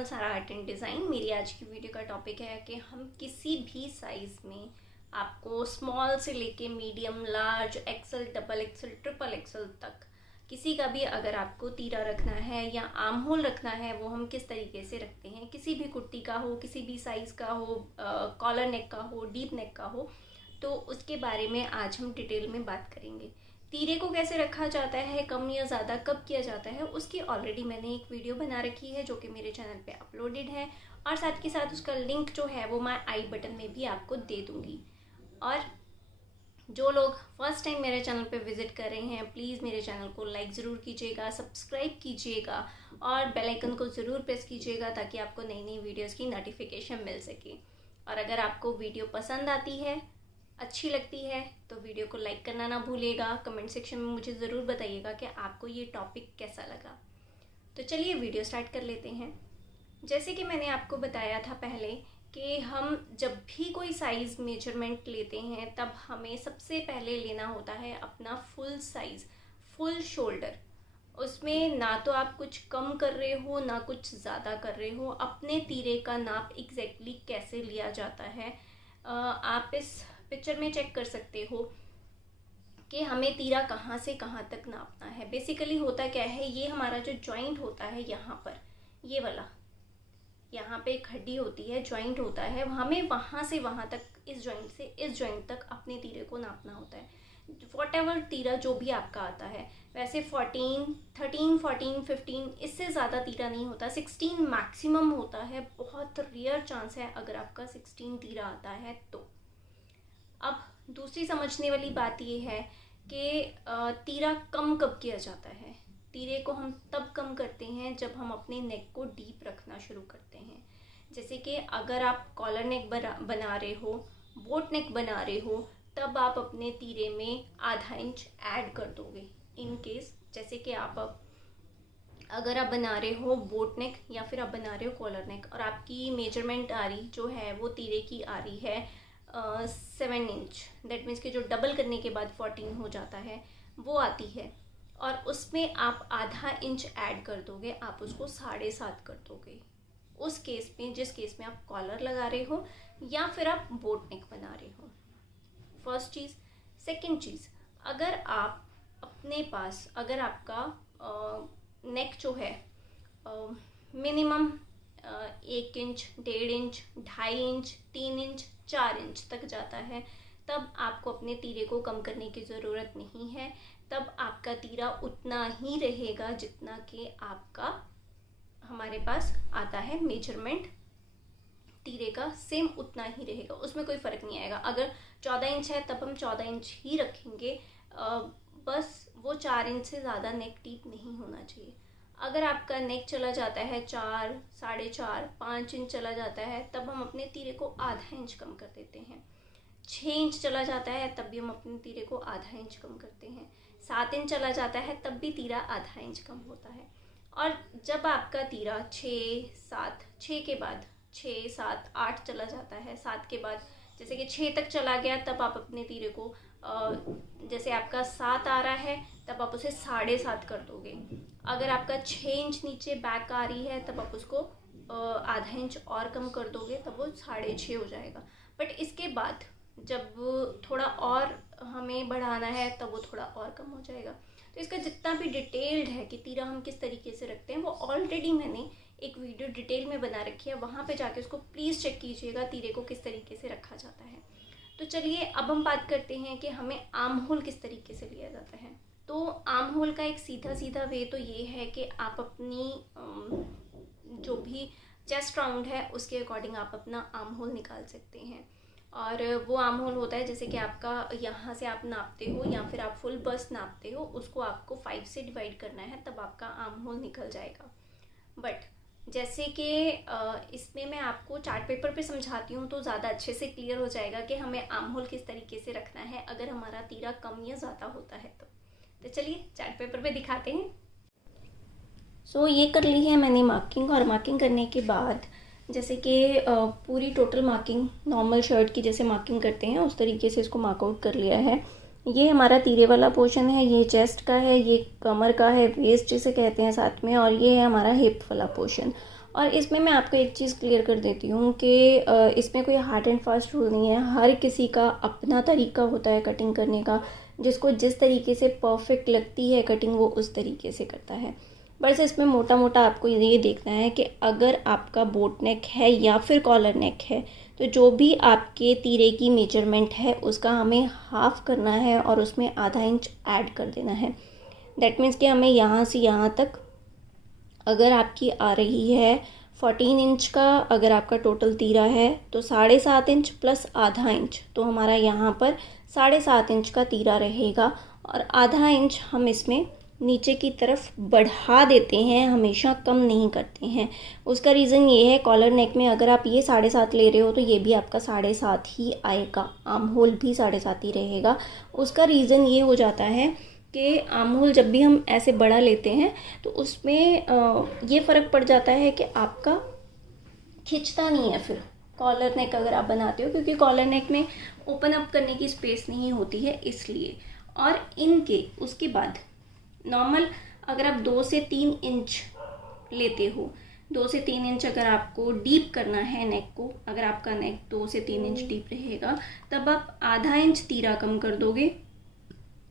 Channel सारा art and design. मेरी आज की वीडियो का टॉपिक है कि हम किसी भी साइज़ में, आपको स्मॉल से लेके medium, large, XL, double XL, triple XL तक किसी का भी अगर आपको तीरा रखना है या आर्म होल रखना है, वो हम किस तरीके से रखते हैं। किसी भी कुर्ती का हो, किसी भी साइज़ का हो, कॉलर नेक का हो, डीप नेक का हो, तो उसके बारे में आज हम डिटेल में बात करेंगे। तीरे को कैसे रखा जाता है, कम या ज़्यादा कब किया जाता है, उसकी ऑलरेडी मैंने एक वीडियो बना रखी है जो कि मेरे चैनल पे अपलोडेड है, और साथ के साथ उसका लिंक जो है वो मैं आई बटन में भी आपको दे दूँगी। और जो लोग फर्स्ट टाइम मेरे चैनल पे विजिट कर रहे हैं, प्लीज़ मेरे चैनल को लाइक ज़रूर कीजिएगा, सब्सक्राइब कीजिएगा और बेल आइकन को ज़रूर प्रेस कीजिएगा ताकि आपको नई नई वीडियोज़ की नोटिफिकेशन मिल सके। और अगर आपको वीडियो पसंद आती है, अच्छी लगती है, तो वीडियो को लाइक करना ना भूलिएगा। कमेंट सेक्शन में मुझे ज़रूर बताइएगा कि आपको ये टॉपिक कैसा लगा। तो चलिए वीडियो स्टार्ट कर लेते हैं। जैसे कि मैंने आपको बताया था पहले कि हम जब भी कोई साइज़ मेजरमेंट लेते हैं तब हमें सबसे पहले लेना होता है अपना फुल साइज़, फुल शोल्डर। उसमें ना तो आप कुछ कम कर रहे हो ना कुछ ज़्यादा कर रहे हो। अपने तीरे का नाप एग्जैक्टली कैसे लिया जाता है, आप इस पिक्चर में चेक कर सकते हो कि हमें तीरा कहाँ से कहाँ तक नापना है। बेसिकली होता क्या है, ये हमारा जो जॉइंट होता है यहाँ पर, ये वाला, यहाँ पे एक हड्डी होती है, जॉइंट होता है, हमें वहाँ से वहाँ तक, इस जॉइंट से इस जॉइंट तक अपने तीरे को नापना होता है। वॉटेवर तीरा जो भी आपका आता है, वैसे 14, 13, 14, 15, इससे ज़्यादा तीरा नहीं होता, 16 मैक्सिमम होता है। बहुत रेयर चांस है अगर आपका 16 तीरा आता है तो। अब दूसरी समझने वाली बात ये है कि तीरा कम कब किया जाता है। तीरे को हम तब कम करते हैं जब हम अपने नेक को डीप रखना शुरू करते हैं। जैसे कि अगर आप कॉलर नेक बना रहे हो, बोट नेक बना रहे हो, तब आप अपने तीरे में आधा इंच ऐड कर दोगे। इन केस जैसे कि अगर आप बना रहे हो बोट नेक या फिर आप बना रहे हो कॉलर नेक और आपकी मेजरमेंट आ रही जो है वो तीरे की आ रही है 7 इंच, दैट मीन्स कि जो डबल करने के बाद 14 हो जाता है वो आती है, और उसमें आप आधा इंच ऐड कर दोगे, आप उसको 7.5 कर दोगे। उस केस में, जिस केस में आप कॉलर लगा रहे हो या फिर आप बोट नेक बना रहे हो। फर्स्ट चीज़। सेकंड चीज़, अगर आप अपने पास, अगर आपका नेक जो है minimum 1 inch, 1.5 inch, 2.5 inch, 3 inch, 4 inch तक जाता है, तब आपको अपने तीरे को कम करने की ज़रूरत नहीं है। तब आपका तीरा उतना ही रहेगा जितना कि आपका हमारे पास आता है मेजरमेंट तीरे का, सेम उतना ही रहेगा, उसमें कोई फ़र्क नहीं आएगा। अगर 14 इंच है तब हम 14 इंच ही रखेंगे, बस वो 4 इंच से ज़्यादा नेक डीप नहीं होना चाहिए। अगर आपका नेक चला जाता है 4, 4.5, 5 इंच चला जाता है, तब हम अपने तीरे को आधा इंच कम कर देते हैं। 6 इंच चला जाता है तब भी हम अपने तीरे को आधा इंच कम करते हैं। 7 इंच चला जाता है तब भी तीरा आधा इंच कम होता है। और जब आपका तीरा 6, 7, 6 के बाद 6, 7, 8 चला जाता है, 7 के बाद जैसे कि 6 तक चला गया, तब आप अपने तीरे को जैसे आपका 7 आ रहा है तब आप उसे 7.5 कर दोगे। अगर आपका 6 इंच नीचे बैक आ रही है तब आप उसको आधा इंच और कम कर दोगे, तब वो 6.5 हो जाएगा। बट इसके बाद जब थोड़ा और हमें बढ़ाना है तब वो थोड़ा और कम हो जाएगा। तो इसका जितना भी डिटेल्ड है कि तीरा हम किस तरीके से रखते हैं, वो ऑलरेडी मैंने एक वीडियो डिटेल में बना रखी है, वहाँ पे जाके उसको प्लीज़ चेक कीजिएगा तीरे को किस तरीके से रखा जाता है। तो चलिए अब हम बात करते हैं कि हमें आर्म होल किस तरीके से लिया जाता है। तो आर्म होल का एक सीधा सीधा वे तो ये है कि आप अपनी जो भी चेस्ट राउंड है उसके अकॉर्डिंग आप अपना आर्म होल निकाल सकते हैं। और वो आर्म होल होता है जैसे कि आपका यहाँ से आप नापते हो या फिर आप फुल बस्ट नापते हो, उसको आपको 5 से डिवाइड करना है, तब आपका आर्म होल निकल जाएगा। बट जैसे कि इसमें मैं आपको चार्ट पेपर पे समझाती हूँ तो ज़्यादा अच्छे से क्लियर हो जाएगा कि हमें आर्म होल किस तरीके से रखना है अगर हमारा तीरा कम या ज़्यादा होता है तो चलिए चार्ट पेपर पे दिखाते हैं। सो ये कर ली है मैंने मार्किंग, और मार्किंग करने के बाद जैसे कि पूरी टोटल मार्किंग नॉर्मल शर्ट की जैसे मार्किंग करते हैं उस तरीके से इसको मार्कआउट कर लिया है। ये हमारा तीरे वाला पोर्शन है, ये चेस्ट का है, ये कमर का है, वेस्ट जिसे कहते हैं साथ में, और ये है हमारा हिप वाला पोर्शन। और इसमें मैं आपको एक चीज़ क्लियर कर देती हूँ कि इसमें कोई हार्ड एंड फास्ट रूल नहीं है। हर किसी का अपना तरीका होता है कटिंग करने का। जिसको जिस तरीके से परफेक्ट लगती है कटिंग वो उस तरीके से करता है। बस इसमें मोटा मोटा आपको ये देखना है कि अगर आपका बोट नेक है या फिर कॉलर नेक है तो जो भी आपके तीरे की मेजरमेंट है उसका हमें हाफ करना है और उसमें आधा इंच ऐड कर देना है। दैट मीन्स कि हमें यहाँ से यहाँ तक अगर आपकी आ रही है 14 इंच का, अगर आपका टोटल तीरा है तो 7.5 इंच प्लस आधा इंच, तो हमारा यहाँ पर 7.5 इंच का तीरा रहेगा। और आधा इंच हम इसमें नीचे की तरफ बढ़ा देते हैं, हमेशा कम नहीं करते हैं। उसका रीज़न ये है, कॉलर नेक में अगर आप ये 7.5 ले रहे हो तो ये भी आपका 7.5 ही आएगा, आर्म होल भी 7.5 ही रहेगा। उसका रीज़न ये हो जाता है कि आर्म होल जब भी हम ऐसे बड़ा लेते हैं तो उसमें ये फ़र्क पड़ जाता है कि आपका खिंचता नहीं है फिर कॉलर नेक अगर आप बनाते हो, क्योंकि कॉलर नेक में ओपन अप करने की स्पेस नहीं होती है इसलिए। और इनके उसके बाद नॉर्मल अगर आप 2 से 3 इंच लेते हो, 2 से 3 इंच अगर आपको डीप करना है नेक को, अगर आपका नेक 2 से 3 इंच डीप रहेगा तब आप आधा इंच तीरा कम कर दोगे।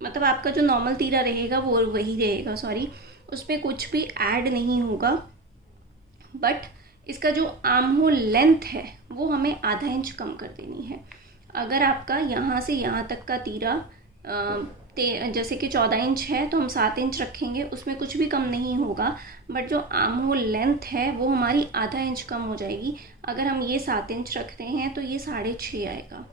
मतलब आपका जो नॉर्मल तीरा रहेगा वो वही रहेगा, सॉरी, उस पर कुछ भी ऐड नहीं होगा। बट इसका जो आर्म होल लेंथ है वो हमें आधा इंच कम कर देनी है। अगर आपका यहाँ से यहाँ तक का तीरा जैसे कि 14 इंच है तो हम 7 इंच रखेंगे, उसमें कुछ भी कम नहीं होगा। बट जो आर्म होल लेंथ है वो हमारी आधा इंच कम हो जाएगी। अगर हम ये 7 इंच रखते हैं तो ये 6.5 आएगा।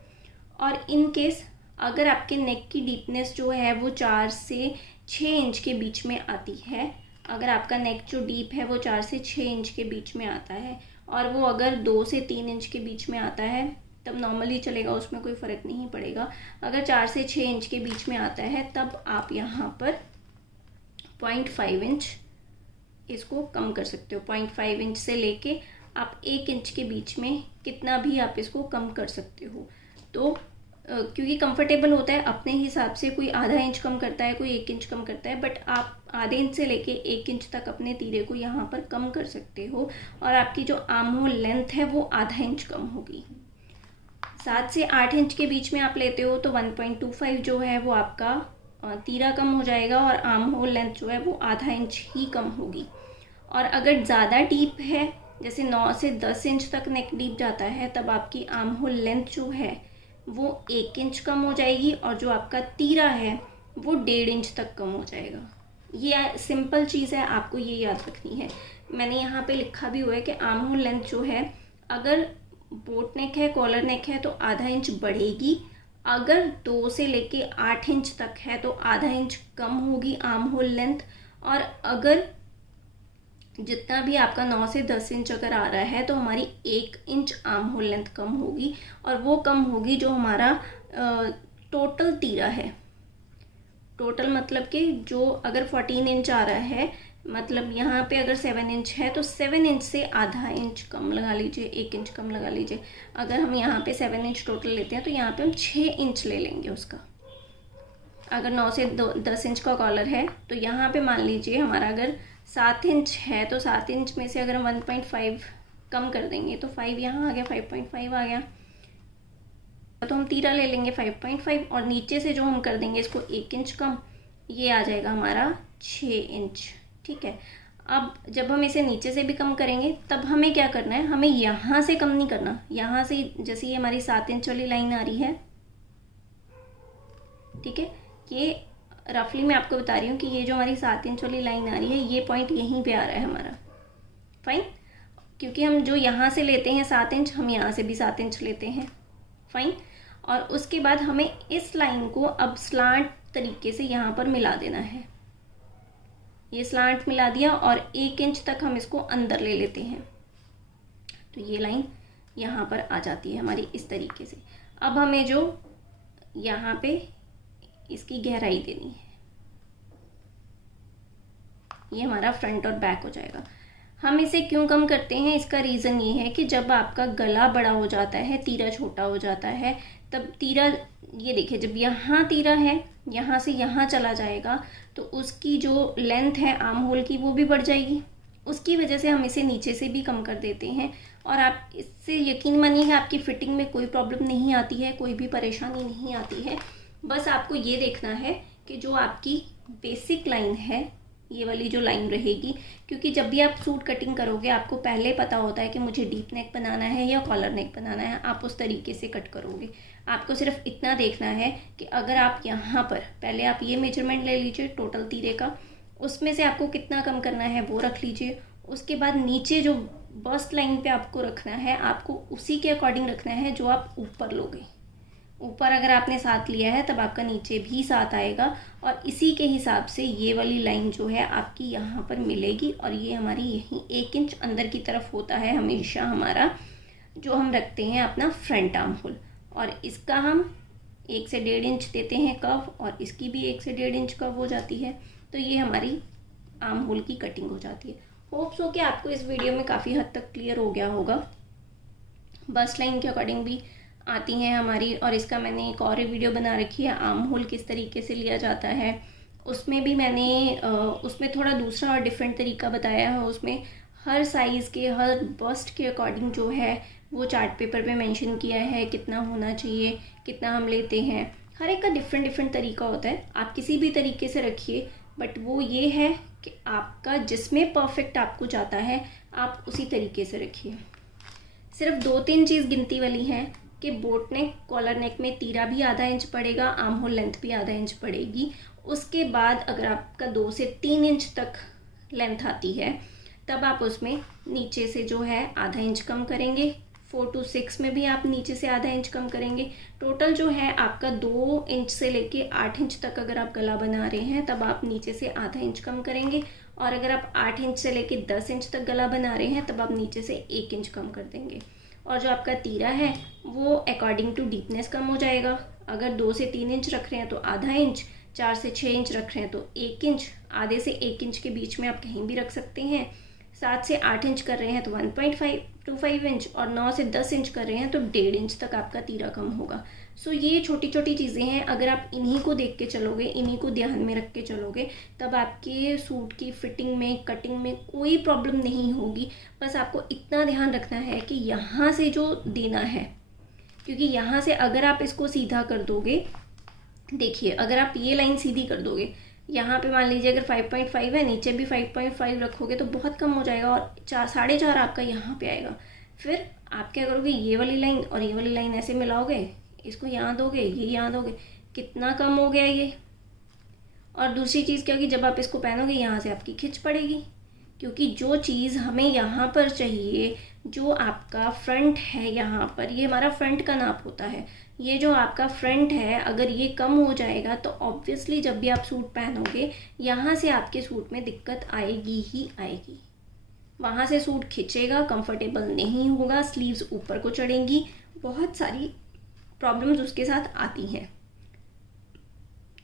और इन केस अगर आपके नेक की डीपनेस जो है वो 4 से 6 इंच के बीच में आती है, अगर आपका नेक जो डीप है वो 4 से 6 इंच के बीच में आता है और वो अगर 2 से 3 इंच के बीच में आता है तब नॉर्मली चलेगा, उसमें कोई फ़र्क नहीं पड़ेगा। अगर 4 से 6 इंच के बीच में आता है तब आप यहाँ पर 0.5 इंच इसको कम कर सकते हो। 0.5 इंच से लेके आप 1 इंच के बीच में कितना भी आप इसको कम कर सकते हो। तो क्योंकि कंफर्टेबल होता है अपने हिसाब से, कोई आधा इंच कम करता है, कोई 1 इंच कम करता है, बट आप आधे इंच से लेके 1 इंच तक अपने तीरे को यहाँ पर कम कर सकते हो और आपकी जो आर्म होल लेंथ है वो आधा इंच कम होगी। 7 से 8 इंच के बीच में आप लेते हो तो 1.25 जो है वो आपका तीरा कम हो जाएगा और आर्म होल लेंथ जो है वो आधा इंच ही कम होगी। और अगर ज़्यादा डीप है, जैसे 9 से 10 इंच तक नेक डीप जाता है, तब आपकी आर्म होल लेंथ जो है वो 1 इंच कम हो जाएगी और जो आपका तीरा है वो 1.5 इंच तक कम हो जाएगा। ये सिंपल चीज़ है, आपको ये याद रखनी है। मैंने यहाँ पे लिखा भी हुआ है कि आर्म होल लेंथ जो है अगर बोट नेक है, कॉलर नेक है तो आधा इंच बढ़ेगी, अगर 2 से लेके 8 इंच तक है तो आधा इंच कम होगी आर्म होल लेंथ। और अगर जितना भी आपका 9 से 10 इंच अगर आ रहा है तो हमारी 1 इंच आर्म होल लेंथ कम होगी और वो कम होगी जो हमारा टोटल तीरा है। टोटल मतलब कि जो अगर 14 इंच आ रहा है, मतलब यहाँ पे अगर 7 इंच है तो 7 इंच से आधा इंच कम लगा लीजिए, 1 इंच कम लगा लीजिए। अगर हम यहाँ पे 7 इंच टोटल लेते हैं तो यहाँ पे हम 6 इंच ले लेंगे उसका। अगर 9 से 10 इंच का कॉलर है तो यहाँ पे मान लीजिए हमारा अगर 7 इंच है तो 7 इंच में से अगर हम 1.5 कम कर देंगे तो 5 यहाँ आ गया, 5.5 आ गया, तो हम तीरा ले लेंगे 5.5 और नीचे से जो हम कर देंगे इसको 1 इंच कम, ये आ जाएगा हमारा 6 इंच। ठीक है। अब जब हम इसे नीचे से भी कम करेंगे तब हमें क्या करना है, हमें यहाँ से कम नहीं करना, यहाँ से जैसे ये हमारी 7 इंच वाली लाइन आ रही है, ठीक है, ये रफली मैं आपको बता रही हूँ कि ये जो हमारी 7 इंच वाली लाइन आ रही है ये पॉइंट यहीं पे आ रहा है हमारा, फाइन। क्योंकि हम जो यहाँ से लेते हैं 7 इंच, हम यहाँ से भी 7 इंच लेते हैं, फाइन। और उसके बाद हमें इस लाइन को अब स्लांट तरीके से यहाँ पर मिला देना है। ये स्लांट मिला दिया और 1 इंच तक हम इसको अंदर ले लेते हैं, तो ये लाइन यहाँ पर आ जाती है हमारी इस तरीके से। अब हमें जो यहाँ पे इसकी गहराई देनी है, ये हमारा फ्रंट और बैक हो जाएगा। हम इसे क्यों कम करते हैं, इसका रीज़न ये है कि जब आपका गला बड़ा हो जाता है, तीरा छोटा हो जाता है, तब तीरा, ये देखिए जब यहाँ तीरा है यहाँ से यहाँ चला जाएगा तो उसकी जो लेंथ है आर्म होल की वो भी बढ़ जाएगी, उसकी वजह से हम इसे नीचे से भी कम कर देते हैं। और आप इससे यकीन मानिएगा आपकी फ़िटिंग में कोई प्रॉब्लम नहीं आती है, कोई भी परेशानी नहीं आती है। बस आपको ये देखना है कि जो आपकी बेसिक लाइन है, ये वाली जो लाइन रहेगी, क्योंकि जब भी आप सूट कटिंग करोगे आपको पहले पता होता है कि मुझे डीप नेक बनाना है या कॉलर नेक बनाना है, आप उस तरीके से कट करोगे। आपको सिर्फ इतना देखना है कि अगर आप यहाँ पर पहले आप ये मेजरमेंट ले लीजिए टोटल तीरे का, उसमें से आपको कितना कम करना है वो रख लीजिए। उसके बाद नीचे जो बस्ट लाइन पे आपको रखना है, आपको उसी के अकॉर्डिंग रखना है जो आप ऊपर लोगे। ऊपर अगर आपने 7 लिया है तब आपका नीचे भी 7 आएगा, और इसी के हिसाब से ये वाली लाइन जो है आपकी यहाँ पर मिलेगी। और ये हमारी यहीं 1 इंच अंदर की तरफ होता है हमेशा हमारा, जो हम रखते हैं अपना फ्रंट आर्म होल। और इसका हम 1 से 1.5 इंच देते हैं कर्व, और इसकी भी 1 से 1.5 इंच कर्व हो जाती है। तो ये हमारी आर्म होल की कटिंग हो जाती है। होप सो कि आपको इस वीडियो में काफ़ी हद तक क्लियर हो गया होगा। बस्ट लाइन के अकॉर्डिंग भी आती हैं हमारी, और इसका मैंने एक और वीडियो बना रखी है आर्म होल किस तरीके से लिया जाता है। उसमें भी मैंने उसमें थोड़ा दूसरा और डिफरेंट तरीका बताया है। उसमें हर साइज़ के, हर बस्ट के अकॉर्डिंग जो है वो चार्ट पेपर पे मेंशन किया है कितना होना चाहिए, कितना हम लेते हैं। हर एक का डिफरेंट डिफरेंट तरीका होता है। आप किसी भी तरीके से रखिए, बट वो ये है कि आपका जिसमें परफेक्ट आपको जाता है आप उसी तरीके से रखिए। सिर्फ 2-3 चीज़ गिनती वाली हैं कि बोट नेक, कॉलर नेक में तीरा भी आधा इंच पड़ेगा, आर्म होल लेंथ भी आधा इंच पड़ेगी। उसके बाद अगर आपका 2 से 3 इंच तक लेंथ आती है तब आप उसमें नीचे से जो है आधा इंच कम करेंगे। 4 to 6 में भी आप नीचे से आधा इंच कम करेंगे। टोटल जो है आपका 2 इंच से लेके 8 इंच तक अगर आप गला बना रहे हैं तब आप नीचे से आधा इंच कम करेंगे। और अगर आप 8 इंच से लेके 10 इंच तक गला बना रहे हैं तब आप नीचे से 1 इंच कम कर देंगे। और जो आपका तीरा है वो अकॉर्डिंग टू डीपनेस कम हो जाएगा। अगर 2 से 3 इंच रख रहे हैं तो आधा इंच, 4 से 6 इंच रख रहे हैं तो 1 इंच, आधे से 1 इंच के बीच में आप कहीं भी रख सकते हैं। 7 से 8 इंच कर रहे हैं तो 1.5 इंच, और 9 से 10 इंच कर रहे हैं तो 1.5 इंच तक आपका तीरा कम होगा। सो ये छोटी छोटी चीज़ें हैं, अगर आप इन्हीं को देख के चलोगे, इन्हीं को ध्यान में रख के चलोगे, तब आपके सूट की फिटिंग में, कटिंग में कोई प्रॉब्लम नहीं होगी। बस आपको इतना ध्यान रखना है कि यहाँ से जो देना है, क्योंकि यहाँ से अगर आप इसको सीधा कर दोगे, देखिए अगर आप ये लाइन सीधी कर दोगे, यहाँ पे मान लीजिए अगर 5.5 है, नीचे भी 5.5 रखोगे तो बहुत कम हो जाएगा, और 4.5 आपका यहाँ पे आएगा। फिर आप क्या करोगे, ये वाली लाइन और ये वाली लाइन ऐसे मिलाओगे, इसको यहाँ दोगे, ये यहाँ दोगे, कितना कम हो गया ये। और दूसरी चीज़ क्या होगी, जब आप इसको पहनोगे यहाँ से आपकी खिंच पड़ेगी, क्योंकि जो चीज़ हमें यहाँ पर चाहिए, जो आपका फ्रंट है यहाँ पर, ये हमारा फ्रंट का नाप होता है। ये जो आपका फ्रंट है अगर ये कम हो जाएगा तो ऑब्वियसली जब भी आप सूट पहनोगे यहाँ से आपके सूट में दिक्कत आएगी ही आएगी। वहाँ से सूट खिंचेगा, कंफर्टेबल नहीं होगा, स्लीव्स ऊपर को चढ़ेंगी, बहुत सारी प्रॉब्लम्स उसके साथ आती हैं।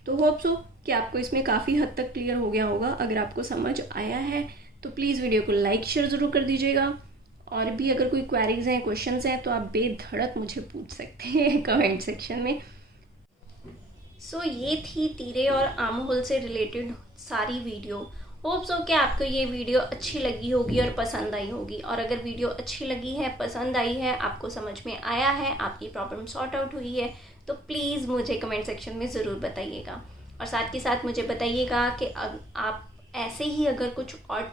तो होप सो कि आपको इसमें काफ़ी हद तक क्लियर हो गया होगा। अगर आपको समझ आया है तो प्लीज़ वीडियो को लाइक शेयर ज़रूर कर दीजिएगा। और भी अगर कोई क्वेरीज हैं, क्वेश्चंस हैं तो आप बेधड़क मुझे पूछ सकते हैं कमेंट सेक्शन में। सो ये थी तीरे और आर्म होल से रिलेटेड सारी वीडियो। होप सो कि आपको ये वीडियो अच्छी लगी होगी और पसंद आई होगी। और अगर वीडियो अच्छी लगी है, पसंद आई है, आपको समझ में आया है, आपकी प्रॉब्लम सॉर्ट आउट हुई है, तो प्लीज़ मुझे कमेंट सेक्शन में ज़रूर बताइएगा। और साथ के साथ मुझे बताइएगा कि आप ऐसे ही अगर कुछ और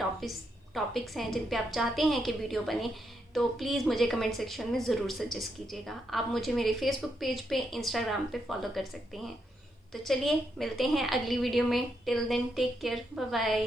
टॉपिक्स हैं जिन पे आप चाहते हैं कि वीडियो बने, तो प्लीज़ मुझे कमेंट सेक्शन में ज़रूर सजेस्ट कीजिएगा। आप मुझे मेरे फेसबुक पेज पे, इंस्टाग्राम पे फॉलो कर सकते हैं। तो चलिए मिलते हैं अगली वीडियो में। Till then take care, bye bye.